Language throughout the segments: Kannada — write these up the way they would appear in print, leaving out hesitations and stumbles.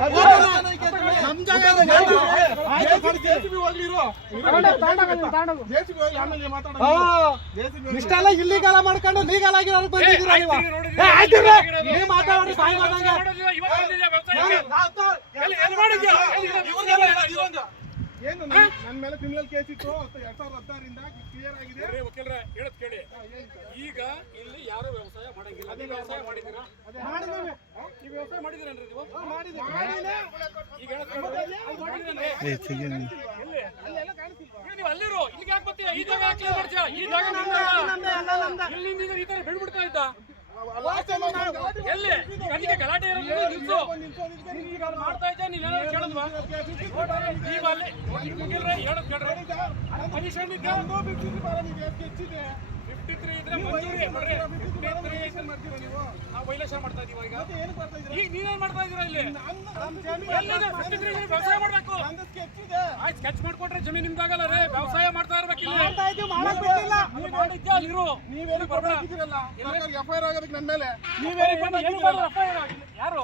ನಮ್ ಜಾಗ ಇಷ್ಟೆಲ್ಲ ಇಲ್ಲಿಗಲ ಮಾಡ್ಕೊಂಡು ಲೀಗಲ್ ಆಗಿರೋ ಬಂದಿದ್ದೀರಾ ನೀವು ಮಾತಾಡ್ರಿ ಬಾಯಿ ಏನು ನನ್ನ ಮೇಲೆ ಕ್ರಿಮಿನಲ್ ಕೇಸ್ ಇತ್ತು 2016ರಿಂದ ಕ್ಲಿಯರ್ ಆಗಿದೆ. ವಕೀಲರ ಹೇಳೋದು ಕೇಳಿ. ಈಗ ಇಲ್ಲಿ ಯಾರು ವ್ಯವಸಾಯ ಮಾಡಂಗಿಲ್ಲ. ನೀವು ವ್ಯವಸಾಯ ಮಾಡಿದ್ದೀರಾ? ನೀವು ವ್ಯವಸಾಯ ಮಾಡಿದ್ದೀರೇನ್ರಿ ನೀವು? ಈಗ ನೀವು ಅಲ್ಲಿರೋ ಇಲ್ಲಿಗೆ ಯಾಕೆ ಬರ್ತೀಯ? ಈ ಜಾಗ ಕ್ಲಿಯರ್ ಮಾಡ್ತೀಯ? ಈ ಜಾಗ ಇಲ್ಲಿಂದ ಈ ತರ ಬೆಳ್ಬಿಡ್ತಾ ಇದ್ದ ಎಲ್ಲಿ ಅದಕ್ಕೆ ಗಲಾಟೆ ನಿಲ್ಸು ಮಾಡ್ತಾ ಇದ್ದ. ನೀನ್ ಏನಾದ್ರು ಕೇಳಿದ್ವಾ? ಈಗ ಅಲ್ಲಿ ಹೇಳೋದು ಕೇಳ್ರಿ. ಮನುಷ್ಯನಿಗೆ 53 ಇದ್ರೆ ಮಂಜೂರಿ ನೋಡ್ರಿ. 53 ನಾವು ವೈಲೇಷನ್ ಮಾಡ್ತಾ ಇದೀವಿ. ಈಗ ನೀವೇನ್ ಮಾಡ್ತಾ ಇದೀರಾ ಇಲ್ಲಿ? ವ್ಯವಸಾಯ ಮಾಡ್ಬೇಕು. ಆಯ್ತು, ಸ್ಕೆಚ್ ಮಾಡ್ಕೊಟ್ರೆ ಜಮೀನ್ ನಿಮ್ದಾಗಲ್ಲ ರೇ. ವ್ಯವಸಾಯ ಮಾಡ್ತಾ ಇರ್ಬೇಕಿಲ್ಲ. ಮಾಡಿದ್ಯಾ ಅಲ್ಲಿರು ಎಫ್ಐಆರ್ ಆಗೋದಕ್ಕೆ ನನ್ನ ಮೇಲೆ ಯಾರು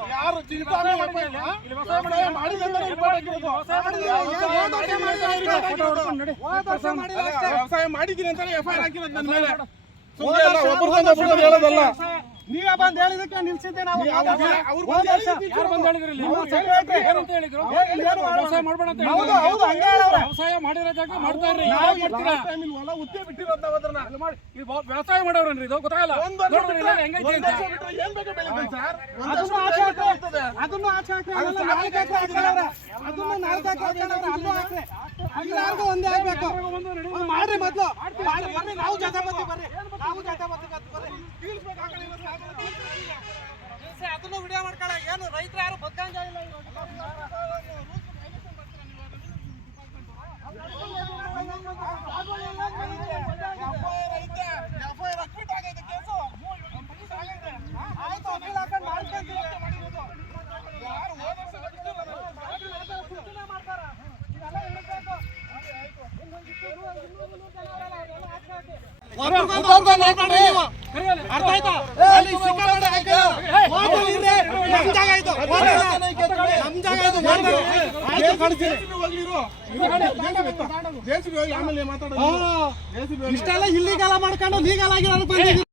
ವ್ಯವಸಾಯ ಮಾಡಿದ್ದೀನಿ ಅಂತ ಎಫ್ಐಆರ್ ಹಾಕಿರೋದು ನನ್ನ ಮೇಲೆ. ಹೇಳೋದಲ್ಲ. ನೀವೇ ಬಂದು ಹೇಳಿದಕ್ಕೆ ನಿಲ್ಸಿದ್ದೆ ನಾವು. ವ್ಯವಸಾಯ ಮಾಡ್ಬೇಡ ಅಂತ ವ್ಯವಸಾಯ ಮಾಡಿರೋ ಜಾಗ ಮಾಡ್ತಾ ಇರ್ರಿ. ಉದ್ದೆ ಬಿಟ್ಟಿರೋದು ವ್ಯವಸಾಯ ಮಾಡೋರನ್ರಿ ಇದು ಗೊತ್ತಾಗಲ್ಲ. ಅದನ್ನು ಆಚೆ ಎಲ್ಲಾರ್ಗು ಒಂದೇ ಆಗ್ಬೇಕು ಮಾಡ್ರಿ. ಮೊದ್ಲು ನಾವು ಜೊತೆ ಬರ್ರಿ. ನಾವು ಜೊತೆ ಬರ್ರಿ. ಅದನ್ನು ವಿಡಿಯೋ ಮಾಡ್ಕೊಳ್ಳ. ಏನು ರೈತರು ಯಾರು ಬದ್ಕಂಗ ಇಲ್ಲ. ಅರ್ಥ ಆಯ್ತಾ? ಇಷ್ಟೆಲ್ಲ ಇಲ್ಲಿಗಲ ಮಾಡ್ಕೊಂಡು ಲೀಗಲ್ ಆಗಿರೋ ಬಂದಿದ್ದೀವಿ.